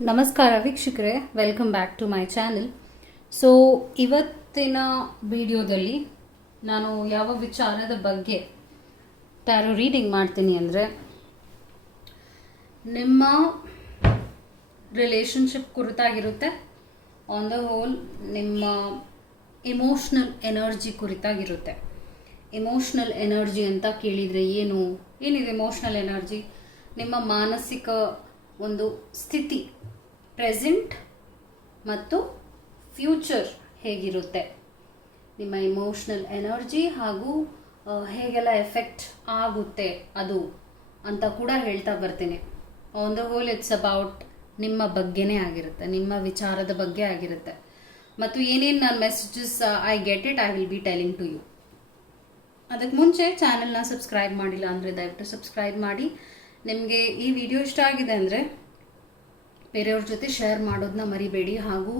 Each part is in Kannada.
ನಮಸ್ಕಾರ ವೀಕ್ಷಕರೇ, welcome back to my channel. So ಇವತ್ತಿನ ವಿಡಿಯೋದಲ್ಲಿ ನಾನು ಯಾವ ವಿಚಾರದ ಬಗ್ಗೆ ಟ್ಯಾರೋ ರೀಡಿಂಗ್ ಮಾಡ್ತೀನಿ ಅಂದರೆ, ನಿಮ್ಮ ರಿಲೇಷನ್ಶಿಪ್ ಕುರಿತಾಗಿರುತ್ತೆ. ಆನ್ ದ ಹೋಲ್ ನಿಮ್ಮ ಇಮೋಷ್ನಲ್ ಎನರ್ಜಿ ಕುರಿತಾಗಿರುತ್ತೆ. ಇಮೋಷ್ನಲ್ ಎನರ್ಜಿ ಅಂತ ಕೇಳಿದರೆ ಏನಿದೆ ಇಮೋಷ್ನಲ್ ಎನರ್ಜಿ? ನಿಮ್ಮ ಮಾನಸಿಕ ಒಂದು ಸ್ಥಿತಿ, ಪ್ರೆಸೆಂಟ್ ಮತ್ತು ಫ್ಯೂಚರ್ ಹೇಗಿರುತ್ತೆ, ನಿಮ್ಮ ಇಮೋಷ್ನಲ್ ಎನರ್ಜಿ ಹಾಗೂ ಹೇಗೆಲ್ಲ ಎಫೆಕ್ಟ್ ಆಗುತ್ತೆ ಅದು ಅಂತ ಕೂಡ ಹೇಳ್ತಾ ಬರ್ತೀನಿ. On the whole it's about ನಿಮ್ಮ ಬಗ್ಗೆನೇ ಆಗಿರುತ್ತೆ, ನಿಮ್ಮ ವಿಚಾರದ ಬಗ್ಗೆ ಆಗಿರುತ್ತೆ. ಮತ್ತು ಏನೇನು ನಾನು messages I get it, I will be telling to you. ಅದಕ್ಕೆ ಮುಂಚೆ ಚಾನೆಲ್ನ ಸಬ್ಸ್ಕ್ರೈಬ್ ಮಾಡಿಲ್ಲ ಅಂದರೆ ದಯವಿಟ್ಟು ಸಬ್ಸ್ಕ್ರೈಬ್ ಮಾಡಿ. ನಿಮಗೆ ಈ ವಿಡಿಯೋ ಇಷ್ಟ ಆಗಿದೆ ಅಂದರೆ ಬೇರೆಯವ್ರ ಜೊತೆ ಶೇರ್ ಮಾಡೋದನ್ನ ಮರಿಬೇಡಿ. ಹಾಗೂ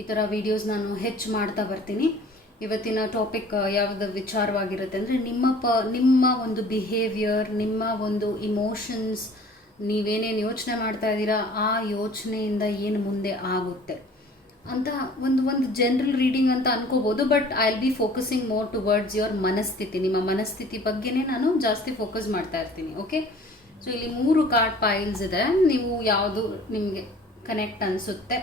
ಈ ಥರ ವೀಡಿಯೋಸ್ ನಾನು ಹೆಚ್ಚು ಮಾಡ್ತಾ ಬರ್ತೀನಿ. ಇವತ್ತಿನ ಟಾಪಿಕ್ ಯಾವುದು ವಿಚಾರವಾಗಿರುತ್ತೆ ಅಂದರೆ, ನಿಮ್ಮ ಒಂದು ಬಿಹೇವಿಯರ್, ನಿಮ್ಮ ಒಂದು ಇಮೋಷನ್ಸ್, ನೀವೇನೇನು ಯೋಚನೆ ಮಾಡ್ತಾ ಇದ್ದೀರಾ ಆ ಯೋಚನೆಯಿಂದ ಏನು ಮುಂದೆ ಆಗುತ್ತೆ ಅಂತ ಒಂದು ಜನರಲ್ ರೀಡಿಂಗ್ ಅಂತ ಅನ್ಕೋಬೋದು. But I will be focusing more towards your ಮನಸ್ಥಿತಿ. ನಿಮ್ಮ ಮನಸ್ಥಿತಿ ಬಗ್ಗೆನೇ ನಾನು ಜಾಸ್ತಿ ಫೋಕಸ್ ಮಾಡ್ತಾ ಇರ್ತೀನಿ. ಓಕೆ, ಸೊ ಇಲ್ಲಿ 3 ಕಾರ್ಡ್ ಪೈಲ್ಸ್ ಇದೆ. ನೀವು ಯಾವುದು ನಿಮಗೆ ಕನೆಕ್ಟ್ ಅನಿಸುತ್ತೆ,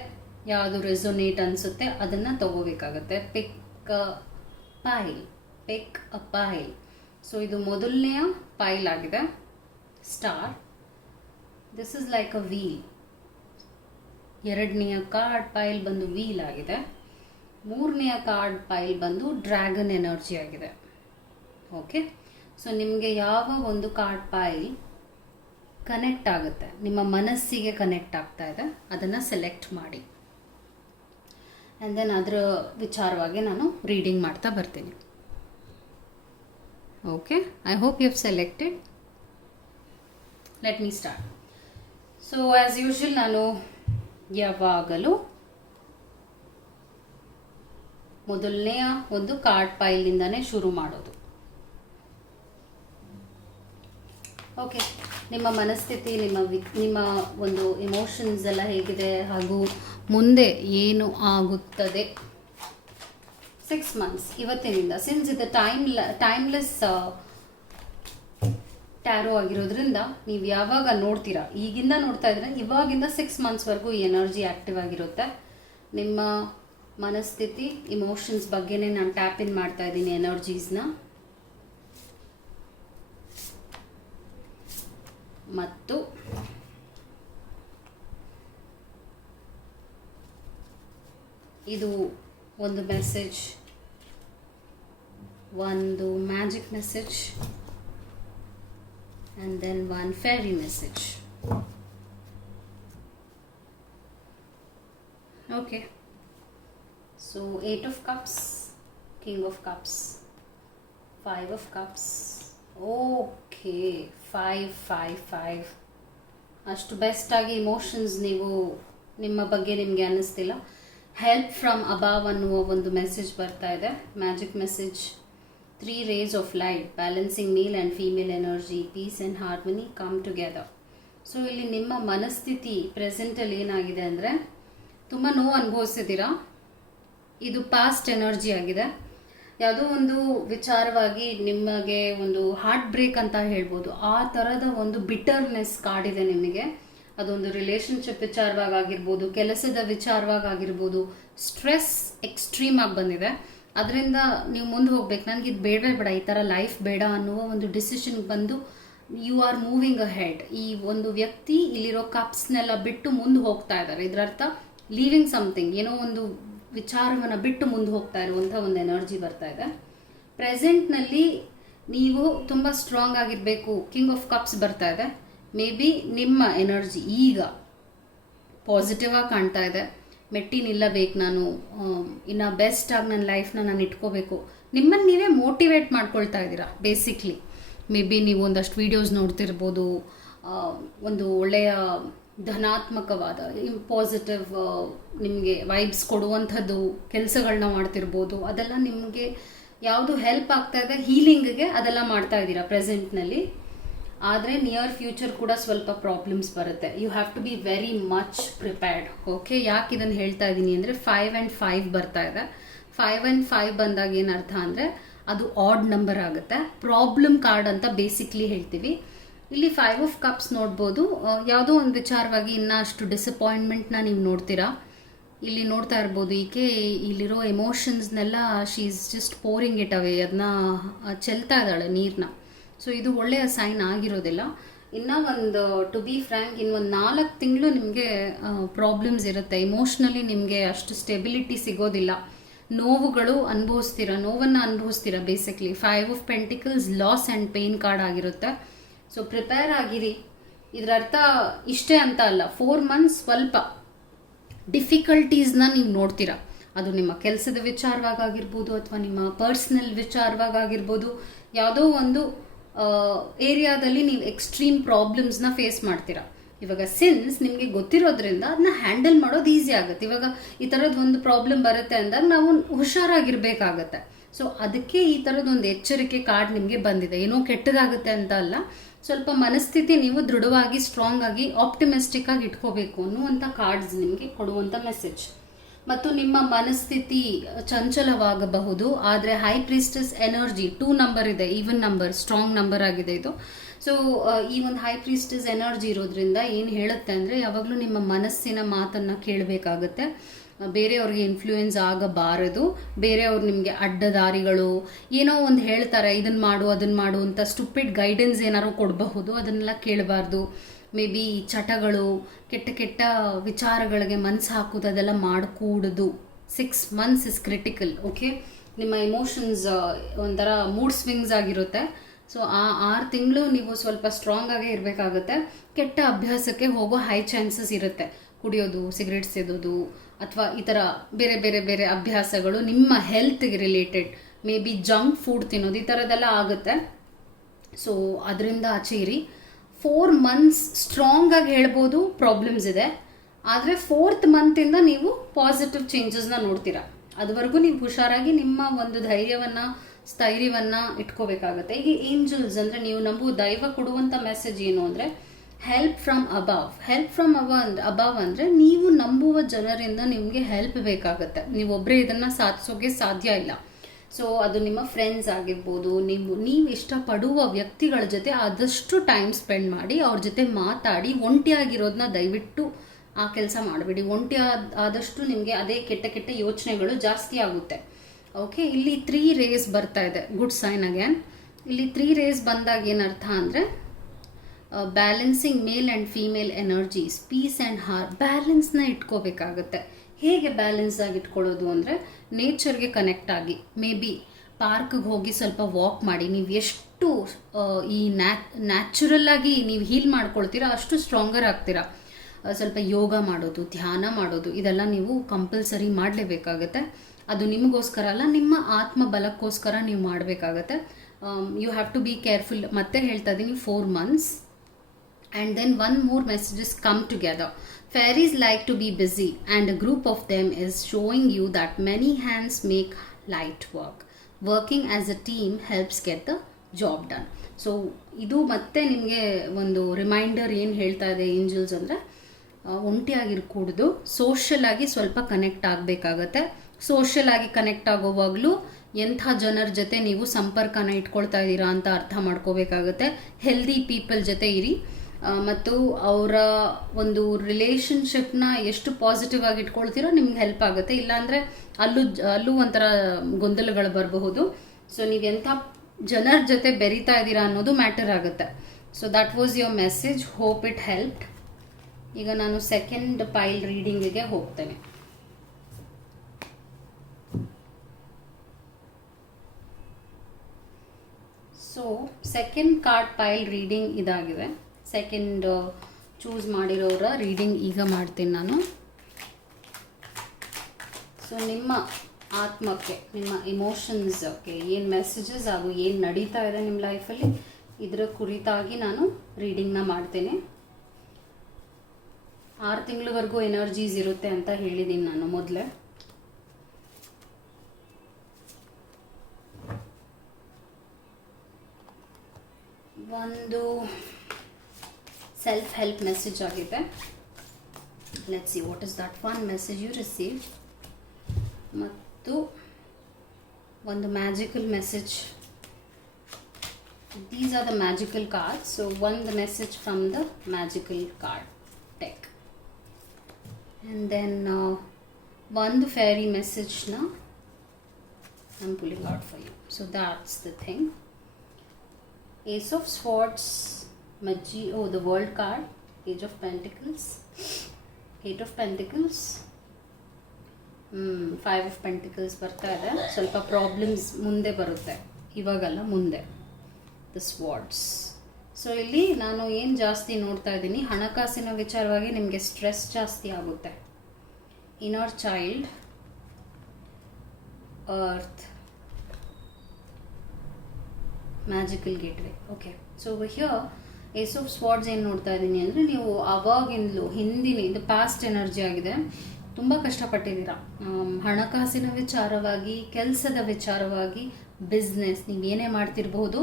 ಯಾವುದು ರೆಸೊನೇಟ್ ಅನಿಸುತ್ತೆ ಅದನ್ನು ತಗೋಬೇಕಾಗತ್ತೆ. ಪಿಕ್ ಅ ಪೈಲ್. ಸೊ ಇದು ಮೊದಲನೆಯ ಪೈಲ್ ಆಗಿದೆ, star. This is like a wheel. ಎರಡನೆಯ ಕಾರ್ಡ್ ಪೈಲ್ ಬಂದು ವೀಲ್ ಆಗಿದೆ. ಮೂರನೆಯ ಕಾರ್ಡ್ ಪೈಲ್ ಬಂದು ಡ್ರ್ಯಾಗನ್ ಎನರ್ಜಿ ಆಗಿದೆ. ಓಕೆ, ಸೊ ನಿಮಗೆ ಯಾವ ಒಂದು ಕಾರ್ಡ್ ಪೈಲ್ ಕನೆಕ್ಟ್ ಆಗುತ್ತೆ, ನಿಮ್ಮ ಮನಸ್ಸಿಗೆ ಕನೆಕ್ಟ್ ಆಗ್ತಾ ಇದೆ, ಅದನ್ನು ಸೆಲೆಕ್ಟ್ ಮಾಡಿ. ಆ್ಯಂಡ್ ದೆನ್ ಅದರ ವಿಚಾರವಾಗಿ ನಾನು ರೀಡಿಂಗ್ ಮಾಡ್ತಾ ಬರ್ತೀನಿ. Okay, I hope you have selected. Let me start. So as usual ನಾನು ಯಾವಾಗಲೂ ಮೊದಲನೆಯ ಒಂದು ಕಾರ್ಡ್ ಪೈಲಿಂದನೇ ಶುರು ಮಾಡೋದು. ಓಕೆ, ನಿಮ್ಮ ಮನಸ್ಥಿತಿ, ನಿಮ್ಮ ಒಂದು ಇಮೋಷನ್ಸ್ ಎಲ್ಲ ಹೇಗಿದೆ ಹಾಗೂ ಮುಂದೆ ಏನು ಆಗುತ್ತದೆ 6 months ಇವತ್ತಿನಿಂದ. ಸಿನ್ಸ್ ಇದು ಟೈಮ್ಲೆಸ್ ಟ್ಯಾರೋ ಆಗಿರೋದ್ರಿಂದ ನೀವು ಯಾವಾಗ ನೋಡ್ತೀರಾ, ಈಗಿಂದ ನೋಡ್ತಾ ಇದ್ರೆ ಇವಾಗಿಂದ 6 monthsವರೆಗೂ ಈ ಎನರ್ಜಿ ಆ್ಯಕ್ಟಿವ್ ಆಗಿರುತ್ತೆ. ನಿಮ್ಮ ಮನಸ್ಥಿತಿ, ಇಮೋಷನ್ಸ್ ಬಗ್ಗೆನೇ ನಾನು ಟ್ಯಾಪ್ ಇನ್ ಮಾಡ್ತಾ ಇದ್ದೀನಿ ಎನರ್ಜೀಸ್ನ. ಮತ್ತು ಇದು ಒಂದು ಮೆಸೇಜ್, ಒಂದು magic message, and then one fairy message. Okay, so 8 of cups, king of cups, 5 of cups. Okay, 5 ಅಷ್ಟು ಬೆಸ್ಟ್ ಆಗಿ ಇಮೋಷನ್ಸ್ ನೀವು ನಿಮ್ಮ ಬಗ್ಗೆ ನಿಮಗೆ ಅನ್ನಿಸ್ತಿಲ್ಲ. ಹೆಲ್ಪ್ ಫ್ರಮ್ ಅಬಾವ್ ಅನ್ನುವ ಒಂದು ಮೆಸೇಜ್ ಬರ್ತಾ ಇದೆ, magic message. 3 rays of light, balancing male and female energy, peace and harmony come together. So ಇಲ್ಲಿ ನಿಮ್ಮ ಮನಸ್ಥಿತಿ ಪ್ರೆಸೆಂಟಲ್ಲಿ ಏನಾಗಿದೆ ಅಂದರೆ, ತುಂಬ ನೋವು ಅನುಭವಿಸಿದ್ದೀರಾ. ಇದು ಪಾಸ್ಟ್ ಎನರ್ಜಿ ಆಗಿದೆ. ಯಾವುದೋ ಒಂದು ವಿಚಾರವಾಗಿ ನಿಮಗೆ ಒಂದು ಹಾರ್ಟ್ ಬ್ರೇಕ್ ಅಂತ ಹೇಳ್ಬೋದು, ಆ ಥರದ ಒಂದು ಬಿಟರ್ನೆಸ್ ಕಾಡಿದೆ ನಿಮಗೆ. ಅದೊಂದು ರಿಲೇಷನ್ಶಿಪ್ ವಿಚಾರವಾಗಿ ಆಗಿರ್ಬೋದು, ಕೆಲಸದ ವಿಚಾರವಾಗಿ ಆಗಿರ್ಬೋದು. ಸ್ಟ್ರೆಸ್ ಎಕ್ಸ್ಟ್ರೀಮ್ ಆಗಿ ಬಂದಿದೆ. ಅದರಿಂದ ನೀವು ಮುಂದೆ ಹೋಗ್ಬೇಕು, ನನಗೆ ಇದು ಬೇಡ, ಈ ಥರ ಲೈಫ್ ಬೇಡ ಅನ್ನುವ ಒಂದು ಡಿಸಿಷನ್ಗೆ ಬಂದು you are moving ahead. ಈ ಒಂದು ವ್ಯಕ್ತಿ ಇಲ್ಲಿರೋ ಕಪ್ಸ್ನೆಲ್ಲ ಬಿಟ್ಟು ಮುಂದೆ ಹೋಗ್ತಾ ಇದ್ದಾರೆ. ಇದರರ್ಥ ಲೀವಿಂಗ್ ಸಮಥಿಂಗ್, ಏನೋ ಒಂದು ವಿಚಾರವನ್ನು ಬಿಟ್ಟು ಮುಂದೆ ಹೋಗ್ತಾ ಇರುವಂಥ ಒಂದು ಎನರ್ಜಿ ಬರ್ತಾ ಇದೆ. ಪ್ರೆಸೆಂಟ್ನಲ್ಲಿ ನೀವು ತುಂಬ ಸ್ಟ್ರಾಂಗ್ ಆಗಿರಬೇಕು. ಕಿಂಗ್ ಆಫ್ ಕಪ್ಸ್ ಬರ್ತಾ ಇದೆ. ಮೇ ಬಿ ನಿಮ್ಮ ಎನರ್ಜಿ ಈಗ ಪಾಸಿಟಿವ್ ಆಗಿ ಕಾಣ್ತಾ ಇದೆ. ಮೆಟ್ಟಿ ನಿಲ್ಲಬೇಕು, ನಾನು ಇನ್ನು ಬೆಸ್ಟಾಗಿ ನನ್ನ ಲೈಫ್ನ ನಾನು ಇಟ್ಕೋಬೇಕು. ನಿಮ್ಮನ್ನು ನೀವೇ ಮೋಟಿವೇಟ್ ಮಾಡ್ಕೊಳ್ತಾ ಇದ್ದೀರಾ ಬೇಸಿಕ್ಲಿ. ಮೇ ಬಿ ನೀವು ಒಂದಷ್ಟು ವೀಡಿಯೋಸ್ ನೋಡ್ತಿರ್ಬೋದು, ಒಂದು ಒಳ್ಳೆಯ ಧನಾತ್ಮಕವಾದ ಪಾಸಿಟಿವ್ ನಿಮಗೆ ವೈಬ್ಸ್ ಕೊಡುವಂಥದ್ದು ಕೆಲಸಗಳನ್ನ ಮಾಡ್ತಿರ್ಬೋದು. ಅದೆಲ್ಲ ನಿಮಗೆ ಯಾವುದು ಹೆಲ್ಪ್ ಆಗ್ತಾ ಇದೆ ಹೀಲಿಂಗ್ಗೆ, ಅದೆಲ್ಲ ಮಾಡ್ತಾ ಇದ್ದೀರಾ ಪ್ರೆಸೆಂಟ್ನಲ್ಲಿ. ಆದರೆ ನಿಯರ್ ಫ್ಯೂಚರ್ ಕೂಡ ಸ್ವಲ್ಪ ಪ್ರಾಬ್ಲಮ್ಸ್ ಬರುತ್ತೆ. You have to be very much prepared. Okay, ಯಾಕೆ ಇದನ್ನು ಹೇಳ್ತಾ ಇದ್ದೀನಿ ಅಂದರೆ 5 and 5 ಬರ್ತಾ ಇದೆ. 5 and 5 ಬಂದಾಗ ಏನು ಅರ್ಥ ಅಂದರೆ ಅದು ಆಡ್ ನಂಬರ್ ಆಗುತ್ತೆ. ಪ್ರಾಬ್ಲಮ್ ಕಾರ್ಡ್ ಅಂತ ಬೇಸಿಕ್ಲಿ ಹೇಳ್ತೀವಿ. ಇಲ್ಲಿ 5 of Cups ನೋಡ್ಬೋದು. ಯಾವುದೋ ಒಂದು ವಿಚಾರವಾಗಿ ಇನ್ನೂ ಅಷ್ಟು ಡಿಸಪಾಯಿಂಟ್ಮೆಂಟ್ನ ನೀವು ನೋಡ್ತೀರಾ. ಇಲ್ಲಿ ನೋಡ್ತಾ ಇರ್ಬೋದು, ಈಕೆ ಇಲ್ಲಿರೋ ಎಮೋಷನ್ಸ್ನೆಲ್ಲ she is just pouring it away, ಅದನ್ನ ಚೆಲ್ತಾ ಇದ್ದಾಳೆ ನೀರನ್ನ. ಸೊ ಇದು ಒಳ್ಳೆಯ ಸೈನ್ ಆಗಿರೋದಿಲ್ಲ. ಇನ್ನೂ ಒಂದು ಟು ಬಿ ಫ್ರ್ಯಾಂಕ್, ಇನ್ನೊಂದು 4 ತಿಂಗಳು ನಿಮಗೆ ಪ್ರಾಬ್ಲಮ್ಸ್ ಇರುತ್ತೆ. ಇಮೋಷ್ನಲಿ ನಿಮಗೆ ಅಷ್ಟು ಸ್ಟೆಬಿಲಿಟಿ ಸಿಗೋದಿಲ್ಲ. ನೋವುಗಳು ನೋವನ್ನು ಅನುಭವಿಸ್ತೀರಾ basically. 5 of Pentacles loss and pain card ಆಗಿರುತ್ತೆ. ಸೊ ಪ್ರಿಪೇರ್ ಆಗಿರಿ. ಇದರ ಅರ್ಥ ಇಷ್ಟೇ ಅಂತ ಅಲ್ಲ, 4 months ಸ್ವಲ್ಪ ಡಿಫಿಕಲ್ಟೀಸ್ನ ನೀವು ನೋಡ್ತೀರಾ. ಅದು ನಿಮ್ಮ ಕೆಲಸದ ವಿಚಾರವಾಗಿರ್ಬೋದು ಅಥವಾ ನಿಮ್ಮ ಪರ್ಸ್ನಲ್ ವಿಚಾರವಾಗಿರ್ಬೋದು. ಯಾವುದೋ ಒಂದು ಏರಿಯಾದಲ್ಲಿ ನೀವು ಎಕ್ಸ್ಟ್ರೀಮ್ ಪ್ರಾಬ್ಲಮ್ಸ್ನ ಫೇಸ್ ಮಾಡ್ತೀರಾ. ಇವಾಗ ಸಿನ್ಸ್ ನಿಮಗೆ ಗೊತ್ತಿರೋದ್ರಿಂದ ಅದನ್ನ ಹ್ಯಾಂಡಲ್ ಮಾಡೋದು ಈಸಿ ಆಗುತ್ತೆ. ಇವಾಗ ಈ ಥರದ್ದು ಒಂದು ಪ್ರಾಬ್ಲಮ್ ಬರುತ್ತೆ ಅಂದಾಗ ನಾವು ಹುಷಾರಾಗಿರ್ಬೇಕಾಗತ್ತೆ. ಸೊ ಅದಕ್ಕೆ ಈ ಥರದ್ದೊಂದು ಎಚ್ಚರಿಕೆ ಕಾರ್ಡ್ ನಿಮಗೆ ಬಂದಿದೆ. ಏನೋ ಕೆಟ್ಟದಾಗುತ್ತೆ ಅಂತ ಅಲ್ಲ, ಸ್ವಲ್ಪ ಮನಸ್ಥಿತಿ ನೀವು ದೃಢವಾಗಿ, ಸ್ಟ್ರಾಂಗ್ ಆಗಿ, ಆಪ್ಟಿಮಿಸ್ಟಿಕ್ ಆಗಿ ಇಟ್ಕೋಬೇಕು ಅನ್ನುವಂಥ ಕಾರ್ಡ್ಸ್ ನಿಮಗೆ ಕೊಡುವಂಥ ಮೆಸೇಜ್. ಮತ್ತು ನಿಮ್ಮ ಮನಸ್ಥಿತಿ ಚಂಚಲವಾಗಬಹುದು, ಆದರೆ ಹೈ ಪ್ರೀಸ್ಟಸ್ ಎನರ್ಜಿ 2 ನಂಬರ್ ಇದೆ, ಈವನ್ ನಂಬರ್, ಸ್ಟ್ರಾಂಗ್ ನಂಬರ್ ಆಗಿದೆ ಇದು. ಸೊ ಈ ಒಂದು ಹೈ ಪ್ರೀಸ್ಟಸ್ ಎನರ್ಜಿ ಇರೋದ್ರಿಂದ ಏನು ಹೇಳುತ್ತೆ ಅಂದರೆ ಯಾವಾಗಲೂ ನಿಮ್ಮ ಮನಸ್ಸಿನ ಮಾತನ್ನು ಕೇಳಬೇಕಾಗತ್ತೆ. ಬೇರೆಯವ್ರಿಗೆ ಇನ್ಫ್ಲೂಯೆನ್ಸ್ ಆಗಬಾರದು. ಬೇರೆಯವ್ರು ನಿಮಗೆ ಅಡ್ಡದಾರಿಗಳು ಏನೋ ಒಂದು ಹೇಳ್ತಾರೆ, ಇದನ್ನು ಮಾಡು ಅದನ್ನು ಮಾಡು ಅಂತ ಸ್ಟುಪಿಡ್ ಗೈಡೆನ್ಸ್ ಏನಾರು ಕೊಡಬಹುದು, ಅದನ್ನೆಲ್ಲ ಕೇಳಬಾರ್ದು. ಮೇ ಬಿ ಚಟಗಳು, ಕೆಟ್ಟ ಕೆಟ್ಟ ವಿಚಾರಗಳಿಗೆ ಮನಸ್ಸು ಹಾಕೋದು ಅದೆಲ್ಲ ಮಾಡಕೂಡದು. 6 months ಇಸ್ ಕ್ರಿಟಿಕಲ್. ಓಕೆ, ನಿಮ್ಮ ಇಮೋಷನ್ಸ್ ಒಂಥರ ಮೂಡ್ ಸ್ವಿಂಗ್ಸ್ ಆಗಿರುತ್ತೆ. ಸೊ ಆ 6 ತಿಂಗಳು ನೀವು ಸ್ವಲ್ಪ ಸ್ಟ್ರಾಂಗ್ ಆಗೇ ಇರಬೇಕಾಗುತ್ತೆ. ಕೆಟ್ಟ ಅಭ್ಯಾಸಕ್ಕೆ ಹೋಗೋ ಹೈ ಚಾನ್ಸಸ್ ಇರುತ್ತೆ. ಕುಡಿಯೋದು, ಸಿಗರೇಟ್ ಸೇದೋದು ಅಥವಾ ಈ ಥರ ಬೇರೆ ಬೇರೆ ಬೇರೆ ಅಭ್ಯಾಸಗಳು ನಿಮ್ಮ ಹೆಲ್ತ್ಗೆ related, maybe junk food ತಿನ್ನೋದು, ಈ ಥರದ್ದೆಲ್ಲ ಆಗುತ್ತೆ. ಸೊ ಅದರಿಂದ ಆಚೆ ಇರಿ. 4 months ಸ್ಟ್ರಾಂಗ್ ಆಗಿ ಹೇಳ್ಬೋದು ಪ್ರಾಬ್ಲಮ್ಸ್ ಇದೆ, ಆದರೆ 4th ಮಂತಿಂದ ನೀವು ಪಾಸಿಟಿವ್ ಚೇಂಜಸ್ನ ನೋಡ್ತೀರಾ. ಅದುವರೆಗೂ ನೀವು ಹುಷಾರಾಗಿ ನಿಮ್ಮ ಒಂದು ಧೈರ್ಯವನ್ನು, ಸ್ಥೈರ್ಯವನ್ನು ಇಟ್ಕೋಬೇಕಾಗತ್ತೆ. ಈಗ ಏಂಜಲ್ಸ್ ಅಂದರೆ ನೀವು ನಂಬುವ ದೈವ ಕೊಡುವಂಥ ಮೆಸೇಜ್ ಏನು ಅಂದರೆ help from above. Help from above ಅಂದರೆ ನೀವು ನಂಬುವ ಜನರಿಂದ ನಿಮಗೆ ಹೆಲ್ಪ್ ಬೇಕಾಗುತ್ತೆ. ನೀವೊಬ್ಬರೇ ಇದನ್ನು ಸಾಧಿಸೋಕೆ ಸಾಧ್ಯ ಇಲ್ಲ. ಸೊ ಅದು ನಿಮ್ಮ ಫ್ರೆಂಡ್ಸ್ ಆಗಿರ್ಬೋದು, ನೀವು ಇಷ್ಟಪಡುವ ವ್ಯಕ್ತಿಗಳ ಜೊತೆ ಆದಷ್ಟು ಟೈಮ್ ಸ್ಪೆಂಡ್ ಮಾಡಿ, ಅವ್ರ ಜೊತೆ ಮಾತಾಡಿ. ಒಂಟಿಯಾಗಿರೋದನ್ನ ದಯವಿಟ್ಟು ಆ ಕೆಲಸ ಮಾಡಬೇಡಿ. ಆದಷ್ಟು ನಿಮಗೆ ಅದೇ ಕೆಟ್ಟ ಕೆಟ್ಟ ಯೋಚನೆಗಳು ಜಾಸ್ತಿ ಆಗುತ್ತೆ. ಓಕೆ, ಇಲ್ಲಿ 3 rays ಬರ್ತಾ ಇದೆ. Good sign again. ಇಲ್ಲಿ 3 rays ಬಂದಾಗ ಏನರ್ಥ ಅಂದರೆ balancing male and female energies, peace and heart, ಬ್ಯಾಲೆನ್ಸ್ನ ಇಟ್ಕೋಬೇಕಾಗತ್ತೆ. ಹೇಗೆ ಬ್ಯಾಲೆನ್ಸ್ ಆಗಿ ಇಟ್ಕೊಳ್ಳೋದು ಅಂದರೆ ನೇಚರ್ಗೆ ಕನೆಕ್ಟ್ ಆಗಿ, ಮೇ ಬಿ ಪಾರ್ಕ್ಗೆ ಹೋಗಿ ಸ್ವಲ್ಪ ವಾಕ್ ಮಾಡಿ. ನೀವು ಎಷ್ಟು ಈ ನ್ಯಾಚುರಲ್ ಆಗಿ ನೀವು ಹೀಲ್ ಮಾಡ್ಕೊಳ್ತೀರಾ ಅಷ್ಟು ಸ್ಟ್ರಾಂಗರ್ ಆಗ್ತೀರಾ. ಸ್ವಲ್ಪ ಯೋಗ ಮಾಡೋದು, ಧ್ಯಾನ ಮಾಡೋದು, ಇದೆಲ್ಲ ನೀವು ಕಂಪಲ್ಸರಿ ಮಾಡಲೇಬೇಕಾಗತ್ತೆ. ಅದು ನಿಮಗೋಸ್ಕರ ಅಲ್ಲ, ನಿಮ್ಮ ಆತ್ಮ ಬಲಕ್ಕೋಸ್ಕರ ನೀವು ಮಾಡಬೇಕಾಗತ್ತೆ. You have to be careful. ಮತ್ತೆ ಹೇಳ್ತಾ ಇದ್ದೀನಿ, 4 months. And then one more messages come together. Fairies like to be busy and a group of them is showing you that many hands make light work. Working as a team helps get the job done. So ಇದು ಮತ್ತೆ ನಿಮಗೆ ಒಂದು ರಿಮೈಂಡರ್ ಏನು ಹೇಳ್ತಾ ಇದೆ ಏಂಜಲ್ಸ್ ಅಂದರೆ ಒಂಟಿಯಾಗಿರ್ಕೂಡ್ದು, ಸೋಷಿಯಲ್ ಆಗಿ ಸ್ವಲ್ಪ ಕನೆಕ್ಟ್ ಆಗಬೇಕಾಗತ್ತೆ. ಸೋಷಿಯಲ್ ಆಗಿ ಕನೆಕ್ಟ್ ಆಗೋವಾಗಲೂ ಎಂಥ ಜನರ ಜೊತೆ ನೀವು ಸಂಪರ್ಕನ ಇಟ್ಕೊಳ್ತಾ ಇದ್ದೀರಾ ಅಂತ ಅರ್ಥ ಮಾಡ್ಕೋಬೇಕಾಗತ್ತೆ. ಹೆಲ್ದಿ ಪೀಪಲ್ ಜೊತೆ ಇರಿ ಮತ್ತು ಅವರ ಒಂದು ರಿಲೇಷನ್ಶಿಪ್ನ ಎಷ್ಟು ಪಾಸಿಟಿವ್ ಆಗಿ ಇಟ್ಕೊಳ್ತೀರೋ ನಿಮ್ಗೆ ಹೆಲ್ಪ್ ಆಗುತ್ತೆ. ಇಲ್ಲಾಂದರೆ ಅಲ್ಲೂ ಒಂಥರ ಗೊಂದಲಗಳು ಬರಬಹುದು. ಸೊ ನೀವು ಎಂಥ ಜನರ ಜೊತೆ ಬೆರೀತಾ ಇದ್ದೀರಾ ಅನ್ನೋದು ಮ್ಯಾಟರ್ ಆಗುತ್ತೆ. So that was your message. Hope it helped. ಈಗ ನಾನು ಸೆಕೆಂಡ್ ಪೈಲ್ ರೀಡಿಂಗಿಗೆ ಹೋಗ್ತೇನೆ. ಸೊ ಸೆಕೆಂಡ್ ಕಾರ್ಡ್ ಪೈಲ್ ರೀಡಿಂಗ್ ಇದಾಗಿದೆ. ಸೆಕೆಂಡ್ ಚೂಸ್ ಮಾಡಿರೋರ ರೀಡಿಂಗ್ ಈಗ ಮಾಡ್ತೀನಿ ನಾನು. ಸೊ ನಿಮ್ಮ ಆತ್ಮಕ್ಕೆ, ನಿಮ್ಮ ಇಮೋಷನ್ಸ್ಗೆ ಏನು ಮೆಸೇಜಸ್ ಹಾಗೂ ಏನು ನಡೀತಾ ಇದೆ ನಿಮ್ಮ ಲೈಫಲ್ಲಿ, ಇದರ ಕುರಿತಾಗಿ ನಾನು ರೀಡಿಂಗ್ನ ಮಾಡ್ತೇನೆ. 6 ತಿಂಗಳವರೆಗೂ ಎನರ್ಜೀಸ್ ಇರುತ್ತೆ ಅಂತ ಹೇಳಿದ್ದೀನಿ ನಾನು ಮೊದಲೇ. ಒಂದು ಸೆಲ್ಫ್ ಹೆಲ್ಪ್ ಮೆಸೇಜ್ ಆಗಿದೆ. Let's see what is that one message you receive. ಮತ್ತು ಒಂದು magical message. These are the magical cards. So one the message from the magical card deck, and then one the fairy message na I'm pulling out for you. So that's the thing. Ace of Swords, the World card, Page of Pentacles, Eight of Pentacles, Five of Pentacles ಬರ್ತಾ ಇದೆ. ಸ್ವಲ್ಪ ಪ್ರಾಬ್ಲಮ್ಸ್ ಮುಂದೆ ಬರುತ್ತೆ, ಇವಾಗಲ್ಲ ಮುಂದೆ. ದ ಸ್ವಾರ್ಡ್ಸ್. ಸೊ ಇಲ್ಲಿ ನಾನು ಏನು ಜಾಸ್ತಿ ನೋಡ್ತಾ ಇದ್ದೀನಿ, ಹಣಕಾಸಿನ ವಿಚಾರವಾಗಿ ನಿಮಗೆ ಸ್ಟ್ರೆಸ್ ಜಾಸ್ತಿ ಆಗುತ್ತೆ. Inner child, earth, magical gateway. Okay, so here ace of swords ಏನು ನೋಡ್ತಾ ಇದ್ದೀನಿ ಅಂದರೆ, ನೀವು ಆವಾಗಿಂದಲೂ ಹಿಂದಿನ ಇದು ಪಾಸ್ಟ್ ಎನರ್ಜಿ ಆಗಿದೆ, ತುಂಬ ಕಷ್ಟಪಟ್ಟಿದ್ದೀರಾ ಹಣಕಾಸಿನ ವಿಚಾರವಾಗಿ, ಕೆಲಸದ ವಿಚಾರವಾಗಿ, ಬಿಸ್ನೆಸ್ ನೀವು ಏನೇ ಮಾಡ್ತಿರ್ಬೋದು.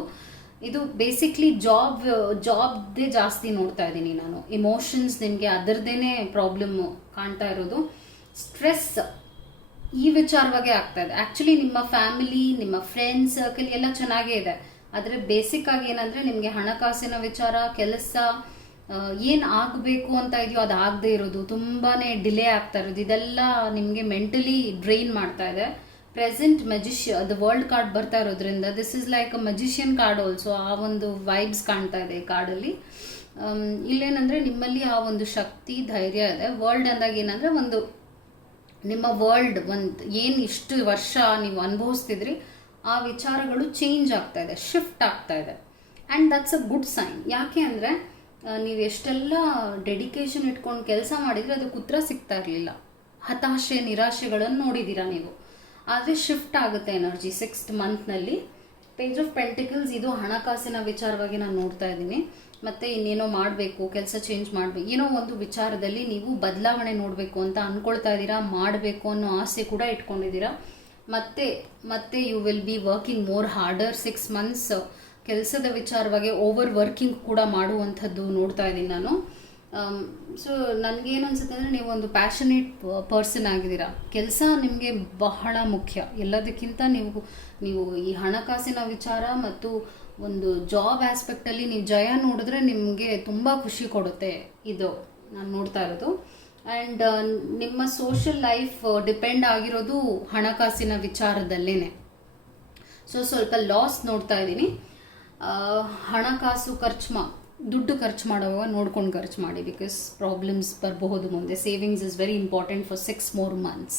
ಇದು ಬೇಸಿಕ್ಲಿ ಜಾಬ್ದೇ ಜಾಸ್ತಿ ನೋಡ್ತಾ ಇದ್ದೀನಿ ನಾನು. ಇಮೋಷನ್ಸ್ ನಿಮಗೆ ಅದರದ್ದೇನೆ ಪ್ರಾಬ್ಲಮ್ಮು ಕಾಣ್ತಾ ಇರೋದು. ಸ್ಟ್ರೆಸ್ ಈ ವಿಚಾರವಾಗೇ ಆಗ್ತಾ ಇದೆ. ಆ್ಯಕ್ಚುಲಿ ನಿಮ್ಮ ಫ್ಯಾಮಿಲಿ, ನಿಮ್ಮ ಫ್ರೆಂಡ್ಸ್ ಸರ್ಕಲ್ ಎಲ್ಲ ಚೆನ್ನಾಗೇ ಇದೆ, ಆದರೆ ಬೇಸಿಕ್ ಆಗಿ ಏನಂದರೆ ನಿಮಗೆ ಹಣಕಾಸಿನ ವಿಚಾರ, ಕೆಲಸ ಏನು ಆಗಬೇಕು ಅಂತ ಇದೆಯೋ ಅದು ಆಗದೆ ಇರೋದು, ತುಂಬಾ ಡಿಲೇ ಆಗ್ತಾ ಇರೋದು, ಇದೆಲ್ಲ ನಿಮಗೆ ಮೆಂಟಲಿ ಡ್ರೈನ್ ಮಾಡ್ತಾ ಇದೆ. ಪ್ರೆಸೆಂಟ್ ದ ವರ್ಲ್ಡ್ ಕಾರ್ಡ್ ಬರ್ತಾ ಇರೋದ್ರಿಂದ this is like a magician card also. ಆ ಒಂದು ವೈಬ್ಸ್ ಕಾಣ್ತಾ ಇದೆ ಈ ಕಾರ್ಡಲ್ಲಿ. ಇಲ್ಲೇನಂದರೆ ನಿಮ್ಮಲ್ಲಿ ಆ ಒಂದು ಶಕ್ತಿ, ಧೈರ್ಯ ಇದೆ. ವರ್ಲ್ಡ್ ಅಂದಾಗ ಏನಂದರೆ ಒಂದು ನಿಮ್ಮ ವರ್ಲ್ಡ್ ಏನು ಇಷ್ಟು ವರ್ಷ ನೀವು ಅನುಭವಿಸ್ತಿದ್ರಿ ಆ ವಿಚಾರಗಳು ಚೇಂಜ್ ಆಗ್ತಾ ಇದೆ, ಶಿಫ್ಟ್ ಆಗ್ತಾ ಇದೆ. And that's a good sign. ಯಾಕೆ ಅಂದರೆ ನೀವು ಎಷ್ಟೆಲ್ಲ ಡೆಡಿಕೇಶನ್ ಇಟ್ಕೊಂಡು ಕೆಲಸ ಮಾಡಿದರೆ ಅದಕ್ಕೆ ಉತ್ತರ ಸಿಗ್ತಾ ಇರಲಿಲ್ಲ. ಹತಾಶೆ, ನಿರಾಶೆಗಳನ್ನು ನೋಡಿದ್ದೀರಾ ನೀವು. ಆದರೆ ಶಿಫ್ಟ್ ಆಗುತ್ತೆ ಎನರ್ಜಿ 6th ಮಂತ್ನಲ್ಲಿ. ಪೇಜ್ ಆಫ್ ಪೆಂಟಿಕಲ್ಸ್, ಇದು ಹಣಕಾಸಿನ ವಿಚಾರವಾಗಿ ನಾನು ನೋಡ್ತಾ ಇದ್ದೀನಿ. ಮತ್ತು ಇನ್ನೇನೋ ಮಾಡಬೇಕು, ಕೆಲಸ ಚೇಂಜ್ ಮಾಡಬೇಕು, ಏನೋ ಒಂದು ವಿಚಾರದಲ್ಲಿ ನೀವು ಬದಲಾವಣೆ ನೋಡಬೇಕು ಅಂತ ಅಂದ್ಕೊಳ್ತಾ ಇದ್ದೀರಾ, ಮಾಡಬೇಕು ಅನ್ನೋ ಆಸೆ ಕೂಡ ಇಟ್ಕೊಂಡಿದ್ದೀರಾ. ಮತ್ತೆ you will be working more harder 6 months. ಕೆಲಸದ ವಿಚಾರವಾಗಿ ಓವರ್ ವರ್ಕಿಂಗ್ ಕೂಡ ಮಾಡುವಂಥದ್ದು ನೋಡ್ತಾ ಇದ್ದೀನಿ ನಾನು. ಸೊ ನನಗೇನು ಅನ್ಸುತ್ತೆ ಅಂದರೆ, ನೀವೊಂದು ಪ್ಯಾಷನೇಟ್ ಪರ್ಸನ್ ಆಗಿದ್ದೀರಾ. ಕೆಲಸ ನಿಮಗೆ ಬಹಳ ಮುಖ್ಯ ಎಲ್ಲದಕ್ಕಿಂತ. ನೀವು ಈ ಹಣಕಾಸಿನ ವಿಚಾರ ಮತ್ತು ಒಂದು ಜಾಬ್ ಆಸ್ಪೆಕ್ಟಲ್ಲಿ ನೀವು ಜಯ ನೋಡಿದ್ರೆ ನಿಮಗೆ ತುಂಬ ಖುಷಿ ಕೊಡುತ್ತೆ. ಇದು ನಾನು ನೋಡ್ತಾ ಇರೋದು. ಆ್ಯಂಡ್ ನಿಮ್ಮ ಸೋಷಿಯಲ್ ಲೈಫ್ ಡಿಪೆಂಡ್ ಆಗಿರೋದು ಹಣಕಾಸಿನ ವಿಚಾರದಲ್ಲೇ. ಸೊ ಸ್ವಲ್ಪ ಲಾಸ್ ನೋಡ್ತಾ ಇದ್ದೀನಿ. ಹಣಕಾಸು ದುಡ್ಡು ಖರ್ಚು ಮಾಡುವಾಗ ನೋಡ್ಕೊಂಡು ಖರ್ಚು ಮಾಡಿ, ಬಿಕಾಸ್ ಪ್ರಾಬ್ಲಮ್ಸ್ ಬರಬಹುದು ಮುಂದೆ. Savings is very important for 6 more months.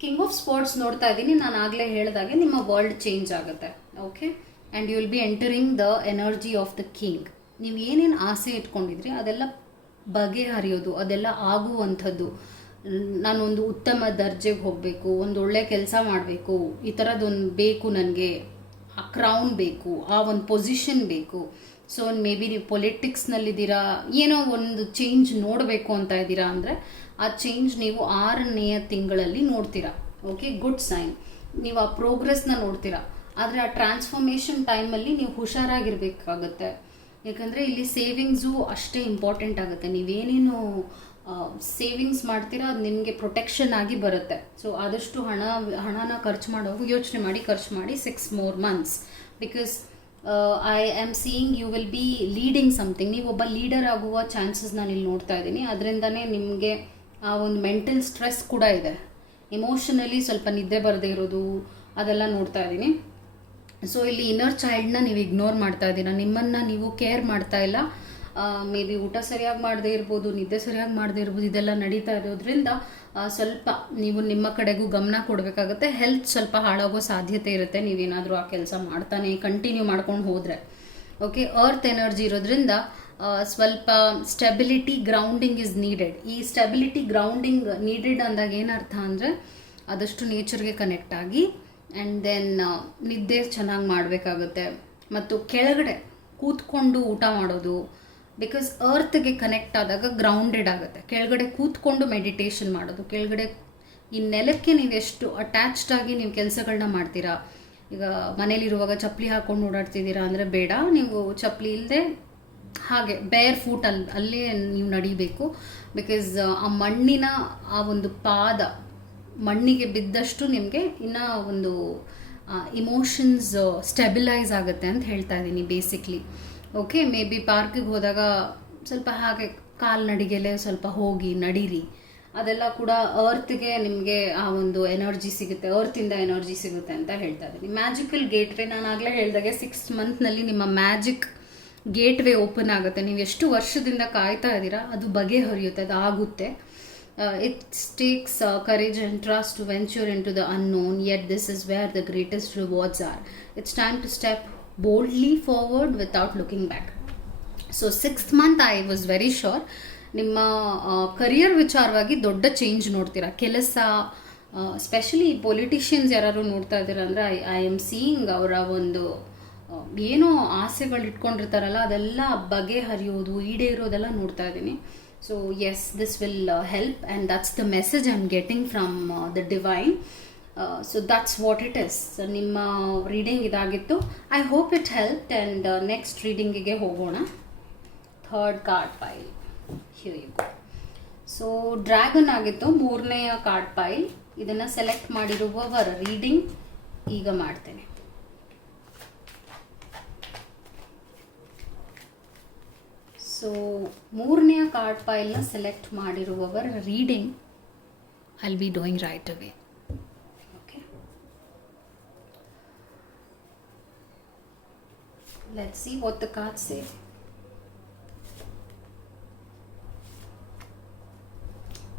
King of sports ನೋಡ್ತಾ ಇದ್ದೀನಿ. ನಾನು ಆಗಲೇ ಹೇಳಿದಾಗೆ ನಿಮ್ಮ ವರ್ಲ್ಡ್ ಚೇಂಜ್ ಆಗುತ್ತೆ. Okay, and you will be entering the energy of the king. ನೀವು ಏನೇನು ಆಸೆ ಇಟ್ಕೊಂಡಿದ್ರಿ ಅದೆಲ್ಲ ಬಗೆಹರಿಯೋದು, ಅದೆಲ್ಲ ಆಗುವಂಥದ್ದು. ನಾನೊಂದು ಉತ್ತಮ ದರ್ಜೆಗೆ ಹೋಗಬೇಕು, ಒಂದು ಒಳ್ಳೆ ಕೆಲಸ ಮಾಡಬೇಕು, ಈ ಥರದ್ದೊಂದು ಬೇಕು ನನಗೆ, ಆ ಕ್ರೌನ್ ಬೇಕು, ಆ ಒಂದು ಪೊಸಿಷನ್ ಬೇಕು. ಸೊ ಮೇ ಬಿ ನೀವು ಪೊಲಿಟಿಕ್ಸ್ನಲ್ಲಿದ್ದೀರಾ, ಏನೋ ಒಂದು ಚೇಂಜ್ ನೋಡಬೇಕು ಅಂತ ಇದ್ದೀರಾ ಅಂದರೆ ಆ ಚೇಂಜ್ ನೀವು 6ನೇ ತಿಂಗಳಲ್ಲಿ ನೋಡ್ತೀರಾ. Okay, good sign. ನೀವು ಆ ಪ್ರೋಗ್ರೆಸ್ನ ನೋಡ್ತೀರಾ. ಆದರೆ ಆ ಟ್ರಾನ್ಸ್ಫಾರ್ಮೇಷನ್ ಟೈಮಲ್ಲಿ ನೀವು ಹುಷಾರಾಗಿರ್ಬೇಕಾಗತ್ತೆ. ಯಾಕಂದರೆ ಇಲ್ಲಿ ಸೇವಿಂಗ್ಸು ಅಷ್ಟೇ ಇಂಪಾರ್ಟೆಂಟ್ ಆಗುತ್ತೆ. ನೀವೇನೇನು ಸೇವಿಂಗ್ಸ್ ಮಾಡ್ತೀರಾ ಅದು ನಿಮಗೆ ಪ್ರೊಟೆಕ್ಷನ್ ಆಗಿ ಬರುತ್ತೆ. ಸೊ ಆದಷ್ಟು ಹಣನ ಖರ್ಚು ಮಾಡೋವಾಗ ಯೋಚನೆ ಮಾಡಿ ಖರ್ಚು ಮಾಡಿ 6 more months. Because I am seeing you will be leading something. ನೀವು ಒಬ್ಬ ಲೀಡರ್ ಆಗುವ ಚಾನ್ಸಸ್ ನಾನು ಇಲ್ಲಿ ನೋಡ್ತಾ ಇದ್ದೀನಿ. ಅದರಿಂದನೇ ನಿಮಗೆ ಆ ಒಂದು ಮೆಂಟಲ್ ಸ್ಟ್ರೆಸ್ ಕೂಡ ಇದೆ. ಎಮೋಷನಲಿ ಸ್ವಲ್ಪ ನಿದ್ದೆ ಬರದೇ ಇರೋದು ಅದೆಲ್ಲ ನೋಡ್ತಾ ಇದ್ದೀನಿ. ಸೊ ಇಲ್ಲಿ ಇನ್ನರ್ ಚೈಲ್ಡ್ನ ನೀವು ಇಗ್ನೋರ್ ಮಾಡ್ತಾ ಇದ್ದೀರಾ, ನಿಮ್ಮನ್ನು ನೀವು ಕೇರ್ ಮಾಡ್ತಾ ಇಲ್ಲ. ಮೇ ಬಿ ಊಟ ಸರಿಯಾಗಿ ಮಾಡದೇ ಇರ್ಬೋದು, ನಿದ್ದೆ ಸರಿಯಾಗಿ ಮಾಡದೇ ಇರ್ಬೋದು, ಇದೆಲ್ಲ ನಡೀತಾ ಇರೋದ್ರಿಂದ ಸ್ವಲ್ಪ ನೀವು ನಿಮ್ಮ ಕಡೆಗೂ ಗಮನ ಕೊಡಬೇಕಾಗುತ್ತೆ. ಹೆಲ್ತ್ ಸ್ವಲ್ಪ ಹಾಳಾಗೋ ಸಾಧ್ಯತೆ ಇರುತ್ತೆ ನೀವೇನಾದರೂ ಆ ಕೆಲಸ ಮಾಡ್ತಾನೆ ಕಂಟಿನ್ಯೂ ಮಾಡ್ಕೊಂಡು ಹೋದರೆ. ಓಕೆ, ಅರ್ತ್ ಎನರ್ಜಿ ಇರೋದ್ರಿಂದ ಸ್ವಲ್ಪ ಸ್ಟೆಬಿಲಿಟಿ, ಗ್ರೌಂಡಿಂಗ್ ಇಸ್ ನೀಡೆಡ್. ಈ ಸ್ಟೆಬಿಲಿಟಿ, ಗ್ರೌಂಡಿಂಗ್ ನೀಡೆಡ್ ಅಂದಾಗ ಏನರ್ಥ ಅಂದರೆ ಆದಷ್ಟು ನೇಚರ್ಗೆ ಕನೆಕ್ಟ್ ಆಗಿ, ಆ್ಯಂಡ್ ದೆನ್ ನಿದ್ದೆ ಚೆನ್ನಾಗಿ ಮಾಡಬೇಕಾಗುತ್ತೆ. ಮತ್ತು ಕೆಳಗಡೆ ಕೂತ್ಕೊಂಡು ಊಟ ಮಾಡೋದು, ಬಿಕಾಸ್ ಅರ್ತ್ಗೆ ಕನೆಕ್ಟ್ ಆದಾಗ ಗ್ರೌಂಡೆಡ್ ಆಗುತ್ತೆ. ಕೆಳಗಡೆ ಕೂತ್ಕೊಂಡು ಮೆಡಿಟೇಷನ್ ಮಾಡೋದು, ಕೆಳಗಡೆ ಈ ನೆಲಕ್ಕೆ ನೀವು ಎಷ್ಟು ಅಟ್ಯಾಚ್ಡ್ ಆಗಿ ನೀವು ಕೆಲಸಗಳನ್ನ ಮಾಡ್ತೀರಾ. ಈಗ ಮನೇಲಿರುವಾಗ ಚಪ್ಪಲಿ ಹಾಕ್ಕೊಂಡು ಓಡಾಡ್ತಿದ್ದೀರಾ ಅಂದರೆ ಬೇಡ, ನೀವು ಚಪ್ಪಲಿ ಇಲ್ಲದೆ ಹಾಗೆ ಬೇರ್ ಫೂಟ್ ಅಲ್ಲೇ ನೀವು ನಡಿಬೇಕು. ಬಿಕಾಸ್ ಆ ಮಣ್ಣಿನ ಆ ಒಂದು ಪಾದ ಮಣ್ಣಿಗೆ ಬಿದ್ದಷ್ಟು ನಿಮಗೆ ಇನ್ನೂ ಒಂದು ಇಮೋಷನ್ಸ್ ಸ್ಟೆಬಿಲೈಸ್ ಆಗುತ್ತೆ ಅಂತ ಹೇಳ್ತಾ ಇದ್ದೀನಿ ಬೇಸಿಕ್ಲಿ. ಓಕೆ, ಮೇ ಬಿ ಪಾರ್ಕಿಗೆ ಹೋದಾಗ ಸ್ವಲ್ಪ ಹಾಗೆ ಕಾಲ್ನಡಿಗೆಲೆ ಸ್ವಲ್ಪ ಹೋಗಿ ನಡೀರಿ. ಅದೆಲ್ಲ ಕೂಡ ಅರ್ತ್ಗೆ ನಿಮಗೆ ಆ ಒಂದು ಎನರ್ಜಿ ಸಿಗುತ್ತೆ, ಅರ್ತಿಂದ ಎನರ್ಜಿ ಸಿಗುತ್ತೆ ಅಂತ ಹೇಳ್ತಾ ಇದ್ದೀನಿ. ಮ್ಯಾಜಿಕಲ್ ಗೇಟ್ವೇ, ನಾನು ಆಗಲೇ ಹೇಳಿದಾಗೆ 6 ಮಂತ್ನಲ್ಲಿ ನಿಮ್ಮ ಮ್ಯಾಜಿಕ್ ಗೇಟ್ವೇ ಓಪನ್ ಆಗುತ್ತೆ. ನೀವು ಎಷ್ಟು ವರ್ಷದಿಂದ ಕಾಯ್ತಾ ಇದ್ದೀರಾ ಅದು ಬಗೆಹರಿಯುತ್ತೆ, ಅದು ಆಗುತ್ತೆ. It takes courage and trust to venture into the unknown, yet this is where the greatest rewards are. It's time to step boldly forward without looking back. So 6th month I was very sure ನಿಮ್ಮ ಕರಿಯರ್ ವಿಚಾರವಾಗಿ ದೊಡ್ಡ ಚೇಂಜ್ ನೋಡ್ತೀರಾ. ಕೆಲಸ, ಸ್ಪೆಷಲಿ ಪೊಲಿಟಿಷಿಯನ್ಸ್ ಯಾರು ನೋಡ್ತಾ ಇದ್ದೀರಾ ಅಂದರೆ ಐ ಆಮ್ ಸೀಯಿಂಗ್ ಅವರ ಒಂದು ಏನೋ ಆಸೆಗಳು ಇಟ್ಕೊಂಡಿರ್ತಾರಲ್ಲ ಅದೆಲ್ಲ ಬಗೆಹರಿಯೋದು, ಈಡೇರೋದೆಲ್ಲ ನೋಡ್ತಾ ಇದ್ದೀನಿ. So yes, this will help and that's the message I am getting from the divine. So that's what it is. ನಿಮ್ಮ ರೀಡಿಂಗ್ ಇದಾಗಿತ್ತು. I hope it help. And next ರೀಡಿಂಗಿಗೆ ಹೋಗೋಣ. 3rd card pile. Here you go. So dragon ಆಗಿತ್ತು 3ನೇಯ ಕಾರ್ಡ್ ಪೈಲ್. ಇದನ್ನು ಸೆಲೆಕ್ಟ್ ಮಾಡಿರುವವರ ರೀಡಿಂಗ್ ಈಗ ಮಾಡ್ತೇನೆ. ಸೊ 3ನೇಯ ಕಾರ್ಡ್ ಪೈಲ್ನ ಸೆಲೆಕ್ಟ್ ಮಾಡಿರುವವರ reading I will be doing right away. Okay, let's see what the card say.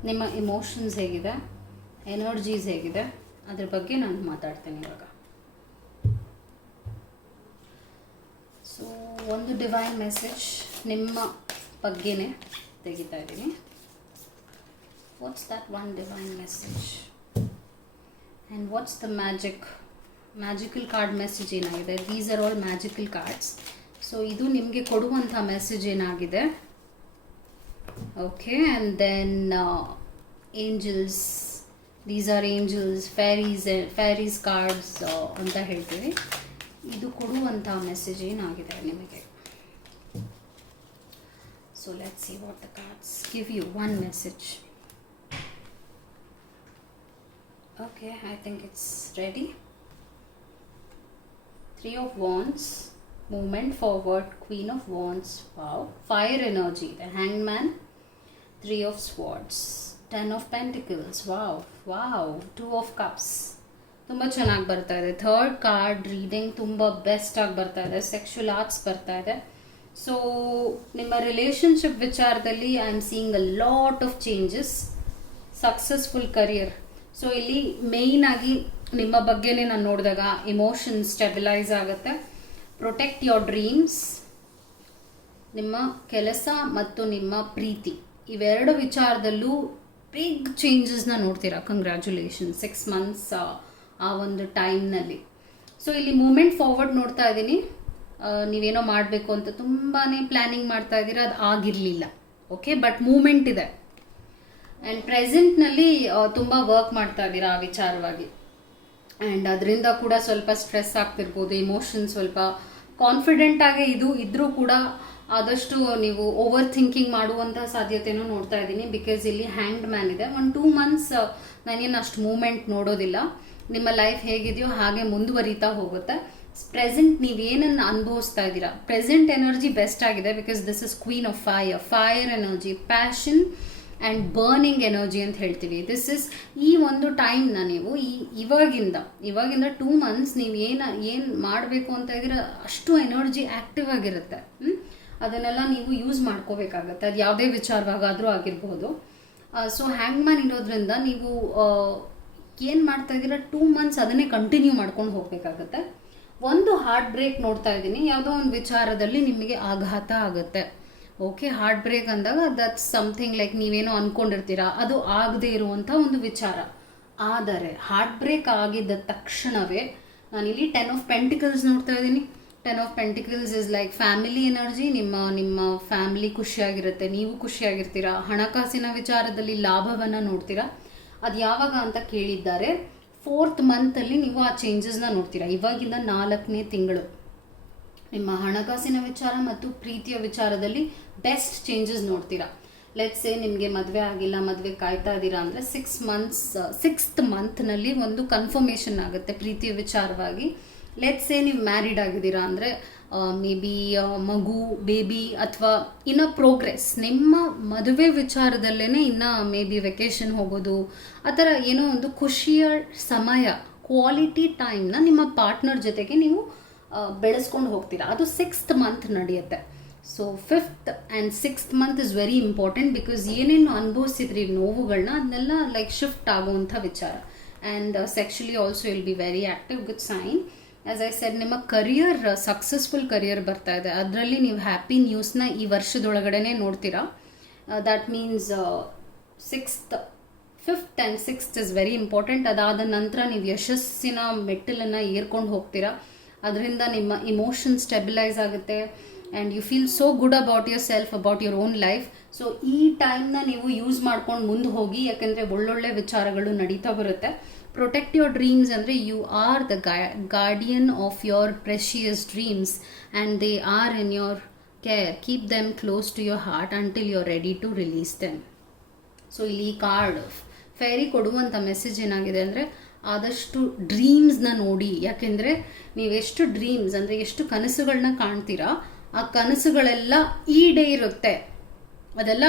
ನಿಮ್ಮ ಇಮೋಷನ್ಸ್ ಹೇಗಿದೆ, ಎನರ್ಜೀಸ್ ಹೇಗಿದೆ, ಅದ್ರ ಬಗ್ಗೆ ನಾನು ಮಾತಾಡ್ತೇನೆ ಇವಾಗ. ಸೊ ಒಂದು ಡಿವೈನ್ ಮೆಸೇಜ್ ನಿಮ್ಮ ಬಗ್ಗೆನೇ ತೆಗಿತಾ ಇದ್ದೀನಿ. What's that one divine message and what's the magical card message ಏನಾಗಿದೆ. These are all magical cards. So ಇದು ನಿಮಗೆ ಕೊಡುವಂಥ ಮೆಸೇಜ್ ಏನಾಗಿದೆ. Okay, and then angels. These are angels, fairies cards ಅಂತ ಹೇಳ್ತೀವಿ. ಇದು ಕೊಡುವಂಥ ಮೆಸೇಜ್ ಏನಾಗಿದೆ ನಿಮಗೆ. So let's see what the cards give you. One message. Okay, I think it's ready. 3 of Wands. Movement forward, Queen of Wands, wow. Fire energy, the Hangman, 3 of Swords, 10 of Pentacles, wow, wow. 2 of Cups, ತುಂಬ ಚೆನ್ನಾಗಿ ಬರ್ತಾ ಇದೆ. 3rd ಕಾರ್ಡ್ ರೀಡಿಂಗ್ ತುಂಬ ಬೆಸ್ಟ್ ಆಗಿ ಬರ್ತಾ ಇದೆ. ಸೆಕ್ಷುವಲ್ ಆರ್ಟ್ಸ್ ಬರ್ತಾ ಇದೆ. ಸೊ ನಿಮ್ಮ ರಿಲೇಷನ್ಶಿಪ್ ವಿಚಾರದಲ್ಲಿ I am seeing a lot of changes. Successful career. So ಇಲ್ಲಿ ಮೇಯ್ನ್ ಆಗಿ ನಿಮ್ಮ ಬಗ್ಗೆನೇ ನಾನು ನೋಡಿದಾಗ ಇಮೋಷನ್ ಸ್ಟೆಬಿಲೈಸ್ ಆಗುತ್ತೆ. Protect your dreams. ನಿಮ್ಮ ಕೆಲಸ ಮತ್ತು ನಿಮ್ಮ ಪ್ರೀತಿ ಇವೆರಡು ವಿಚಾರದಲ್ಲೂ ಬಿಗ್ ಚೇಂಜಸ್ನ ನೋಡ್ತೀರಾ. ಕಂಗ್ರ್ಯಾಚುಲೇಷನ್. 6 ಮಂತ್ಸ್ ಆ ಒಂದು ಟೈಮ್ನಲ್ಲಿ. ಸೊ ಇಲ್ಲಿ ಮೂಮೆಂಟ್ ಫಾರ್ವರ್ಡ್ ನೋಡ್ತಾ ಇದ್ದೀನಿ. ನೀವೇನೋ ಮಾಡಬೇಕು ಅಂತ ತುಂಬಾ ಪ್ಲ್ಯಾನಿಂಗ್ ಮಾಡ್ತಾ ಇದ್ದೀರಾ, ಅದು ಆಗಿರಲಿಲ್ಲ. ಓಕೆ, ಬಟ್ ಮೂಮೆಂಟ್ ಇದೆ. ಆ್ಯಂಡ್ ಪ್ರೆಸೆಂಟ್ನಲ್ಲಿ ತುಂಬ ವರ್ಕ್ ಮಾಡ್ತಾ ಇದ್ದೀರಾ ಆ ವಿಚಾರವಾಗಿ. ಆ್ಯಂಡ್ ಅದರಿಂದ ಕೂಡ ಸ್ವಲ್ಪ ಸ್ಟ್ರೆಸ್ ಆಗ್ತಿರ್ಬೋದು. ಇಮೋಷನ್ ಸ್ವಲ್ಪ ಕಾನ್ಫಿಡೆಂಟ್ ಆಗಿ ಇದ್ರೂ ಕೂಡ ಆದಷ್ಟು ನೀವು ಓವರ್ ಥಿಂಕಿಂಗ್ ಮಾಡುವಂಥ ಸಾಧ್ಯತೆನೂ ನೋಡ್ತಾ ಇದ್ದೀನಿ. ಬಿಕಾಸ್ ಇಲ್ಲಿ ಹ್ಯಾಂಗ್ಡ್ ಮ್ಯಾನ್ ಇದೆ. 1-2 ಮಂತ್ಸ್ ನಾನೇನು ಅಷ್ಟು ಮೂಮೆಂಟ್ ನೋಡೋದಿಲ್ಲ. ನಿಮ್ಮ ಲೈಫ್ ಹೇಗಿದೆಯೋ ಹಾಗೆ ಮುಂದುವರಿತಾ ಹೋಗುತ್ತೆ. ಪ್ರೆಸೆಂಟ್ ನೀವೇನನ್ನು ಅನುಭವಿಸ್ತಾ ಇದ್ದೀರಾ, ಪ್ರೆಸೆಂಟ್ ಎನರ್ಜಿ ಬೆಸ್ಟ್ ಆಗಿದೆ. Because this is queen of fire energy, passion and burning energy ಅಂತ ಹೇಳ್ತೀವಿ. ದಿಸ್ ಇಸ್ ಈ ಒಂದು ಟೈಮ್ನ ನೀವು ಇವಾಗಿಂದ 2 ಮಂತ್ಸ್ ನೀವು ಏನು ಮಾಡಬೇಕು ಅಂತ ಇದ್ರೆ ಅಷ್ಟು ಎನರ್ಜಿ ಆ್ಯಕ್ಟಿವ್ ಆಗಿರುತ್ತೆ. ಅದನ್ನೆಲ್ಲ ನೀವು ಯೂಸ್ ಮಾಡ್ಕೋಬೇಕಾಗತ್ತೆ. ಅದು ಯಾವುದೇ ವಿಚಾರವಾಗಾದರೂ ಆಗಿರ್ಬೋದು. ಸೊ ಹ್ಯಾಂಗ್ ಮ್ಯಾನ್ ಇರೋದ್ರಿಂದ ನೀವು ಏನು ಮಾಡ್ತಾ ಇದ್ದೀರಾ 2 ಮಂತ್ಸ್ ಅದನ್ನೇ ಕಂಟಿನ್ಯೂ ಮಾಡ್ಕೊಂಡು ಹೋಗಬೇಕಾಗತ್ತೆ. ಒಂದು ಹಾರ್ಟ್ ಬ್ರೇಕ್ ನೋಡ್ತಾ ಇದ್ದೀನಿ. ಯಾವುದೋ ಒಂದು ವಿಚಾರದಲ್ಲಿ ನಿಮಗೆ ಆಘಾತ ಆಗುತ್ತೆ. ಓಕೆ, ಹಾರ್ಟ್ ಬ್ರೇಕ್ ಅಂದಾಗ ದಟ್ಸ್ ಸಮಥಿಂಗ್ ಲೈಕ್ ನೀವೇನೋ ಅಂದ್ಕೊಂಡಿರ್ತೀರಾ, ಅದು ಆಗದೆ ಇರುವಂಥ ಒಂದು ವಿಚಾರ. ಆದರೆ ಹಾರ್ಟ್ ಬ್ರೇಕ್ ಆಗಿದ್ದ ತಕ್ಷಣವೇ ನಾನಿಲ್ಲಿ 10 of Pentacles ನೋಡ್ತಾ ಇದ್ದೀನಿ. 10 of Pentacles is like family energy. ನಿಮ್ಮ ಫ್ಯಾಮಿಲಿ ಖುಷಿಯಾಗಿರುತ್ತೆ, ನೀವು ಖುಷಿಯಾಗಿರ್ತೀರಾ. ಹಣಕಾಸಿನ ವಿಚಾರದಲ್ಲಿ ಲಾಭವನ್ನು ನೋಡ್ತೀರಾ. ಅದು ಯಾವಾಗ ಅಂತ ಕೇಳಿದ್ದಾರೆ 4th ಮಂತಲ್ಲಿ ನೀವು ಆ ಚೇಂಜಸ್ನ ನೋಡ್ತೀರಾ. ಇವಾಗಿಂದ 4ನೇ ತಿಂಗಳು. ನಿಮ್ಮ ಹಣಕಾಸಿನ ವಿಚಾರ ಮತ್ತು ಪ್ರೀತಿಯ ವಿಚಾರದಲ್ಲಿ ಬೆಸ್ಟ್ ಚೇಂಜಸ್ ನೋಡ್ತೀರಾ. ಲೆಟ್ಸ್ ಸೇ ನಿಮಗೆ ಮದುವೆ ಆಗಿಲ್ಲ, ಮದುವೆ ಕಾಯ್ತಾ ಇದ್ದೀರಾ ಅಂದರೆ 6th ಮಂತ್ನಲ್ಲಿ ಒಂದು ಕನ್ಫರ್ಮೇಷನ್ ಆಗುತ್ತೆ ಪ್ರೀತಿಯ ವಿಚಾರವಾಗಿ. ಲೆಟ್ಸ್ ಸೇ ನೀವು ಮ್ಯಾರಿಡ್ ಆಗಿದ್ದೀರಾ ಅಂದರೆ ಮೇ ಬಿ ಮಗು, ಬೇಬಿ ಅಥವಾ ಇನ್ನು ಪ್ರೋಗ್ರೆಸ್, ನಿಮ್ಮ ಮದುವೆ ವಿಚಾರದಲ್ಲೇ ಇನ್ನು ಮೇ ಬಿ ವೆಕೇಷನ್ ಹೋಗೋದು, ಆ ಥರ ಏನೋ ಒಂದು ಖುಷಿಯ ಸಮಯ, ಕ್ವಾಲಿಟಿ ಟೈಮ್ನ ನಿಮ್ಮ ಪಾರ್ಟ್ನರ್ ಜೊತೆಗೆ ನೀವು ಬೆಳೆಸ್ಕೊಂಡು ಹೋಗ್ತೀರಾ. ಅದು 6th ಮಂತ್ ನಡೆಯುತ್ತೆ. So 5th and 6th month is very important. Because ಏನೇನು ಅನುಭವಿಸಿದ್ರಿ ನೋವುಗಳನ್ನ ಅದನ್ನೆಲ್ಲ ಲೈಕ್ ಶಿಫ್ಟ್ ಆಗುವಂಥ ವಿಚಾರ. And sexually also will be very active, good sign. As I said, ನಿಮ್ಮ ಕರಿಯರ್ ಸಕ್ಸಸ್ಫುಲ್ ಕರಿಯರ್ ಬರ್ತಾ ಇದೆ, ಅದರಲ್ಲಿ ನೀವು ಹ್ಯಾಪಿ ನ್ಯೂಸ್ನ ಈ ವರ್ಷದೊಳಗಡೆ ನೋಡ್ತೀರಾ. That means 5th and 6th is very important. ಅದಾದ ನಂತರ ನೀವು ಯಶಸ್ಸಿನ ಮೆಟ್ಟಿಲನ್ನು ಏರ್ಕೊಂಡು ಹೋಗ್ತೀರಾ. ಅದರಿಂದ ನಿಮ್ಮ ಇಮೋಷನ್ ಸ್ಟೆಬಿಲೈಸ್ ಆಗುತ್ತೆ and you feel so good about your self, about your own life. So ಈ ಟೈಮ್ನ ನೀವು ಯೂಸ್ ಮಾಡ್ಕೊಂಡು ಮುಂದೆ ಹೋಗಿ, ಯಾಕೆಂದರೆ ಒಳ್ಳೊಳ್ಳೆ ವಿಚಾರಗಳು ನಡೀತಾ ಬರುತ್ತೆ. ಪ್ರೊಟೆಕ್ಟ್ ಯುವರ್ ಡ್ರೀಮ್ಸ್ ಅಂದರೆ you are the guardian of your precious dreams and they are in your care. Keep them close to your heart until you are ready to release them. So ಇಲ್ಲಿ ಈ ಕಾರ್ಡ್ ಫೇರಿ ಕೊಡುವಂಥ ಮೆಸೇಜ್ ಏನಾಗಿದೆ ಅಂದರೆ, ಆದಷ್ಟು ಡ್ರೀಮ್ಸ್ನ ನೋಡಿ. ಯಾಕೆಂದರೆ ನೀವೆಷ್ಟು ಡ್ರೀಮ್ಸ್ ಅಂದರೆ ಎಷ್ಟು ಕನಸುಗಳನ್ನ ಕಾಣ್ತೀರಾ, ಆ ಕನಸುಗಳೆಲ್ಲ ಈಡೇರುತ್ತೆ, ಅದೆಲ್ಲ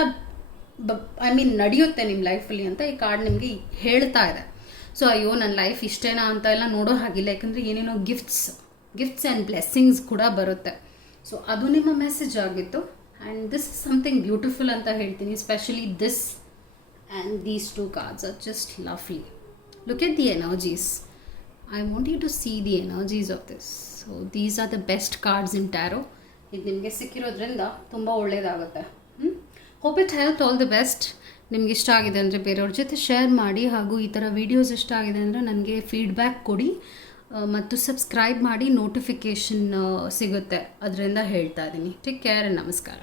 ನಡೆಯುತ್ತೆ ನಿಮ್ಮ ಲೈಫಲ್ಲಿ ಅಂತ ಈ ಕಾರ್ಡ್ ನಿಮಗೆ ಹೇಳ್ತಾ ಇದೆ. ಸೊ ಅಯ್ಯೋ ನನ್ನ ಲೈಫ್ ಇಷ್ಟೇನಾ ಅಂತ ಎಲ್ಲ ನೋಡೋ ಹಾಗಿಲ್ಲ, ಯಾಕಂದರೆ ಏನೇನೋ ಗಿಫ್ಟ್ಸ್ ಆ್ಯಂಡ್ ಬ್ಲೆಸ್ಸಿಂಗ್ಸ್ ಕೂಡ ಬರುತ್ತೆ. ಸೊ ಅದು ನಿಮ್ಮ ಮೆಸೇಜ್ ಆಗಿತ್ತು. And this is something beautiful ಅಂತ ಹೇಳ್ತೀನಿ. Specially this and these 2 cards are just lovely. Look at the energies. I want you to see the energies of this. So these are the best cards in tarot. ಇದು ನಿಮಗೆ ಸಿಕ್ಕಿರೋದ್ರಿಂದ ತುಂಬ ಒಳ್ಳೆಯದಾಗುತ್ತೆ. Hope it help. All the best. ನಿಮ್ಗೆ ಇಷ್ಟ ಆಗಿದೆ ಅಂದರೆ ಬೇರೆಯವ್ರ ಜೊತೆ ಶೇರ್ ಮಾಡಿ, ಹಾಗೂ ಈ ಥರ ವೀಡಿಯೋಸ್ ಇಷ್ಟ ಆಗಿದೆ ಅಂದರೆ ನನಗೆ ಫೀಡ್ಬ್ಯಾಕ್ ಕೊಡಿ ಮತ್ತು ಸಬ್ಸ್ಕ್ರೈಬ್ ಮಾಡಿ. ನೋಟಿಫಿಕೇಷನ್ ಸಿಗುತ್ತೆ, ಅದರಿಂದ ಹೇಳ್ತಾ ಇದ್ದೀನಿ. ಟೇಕ್ ಕೇರ್, ನಮಸ್ಕಾರ.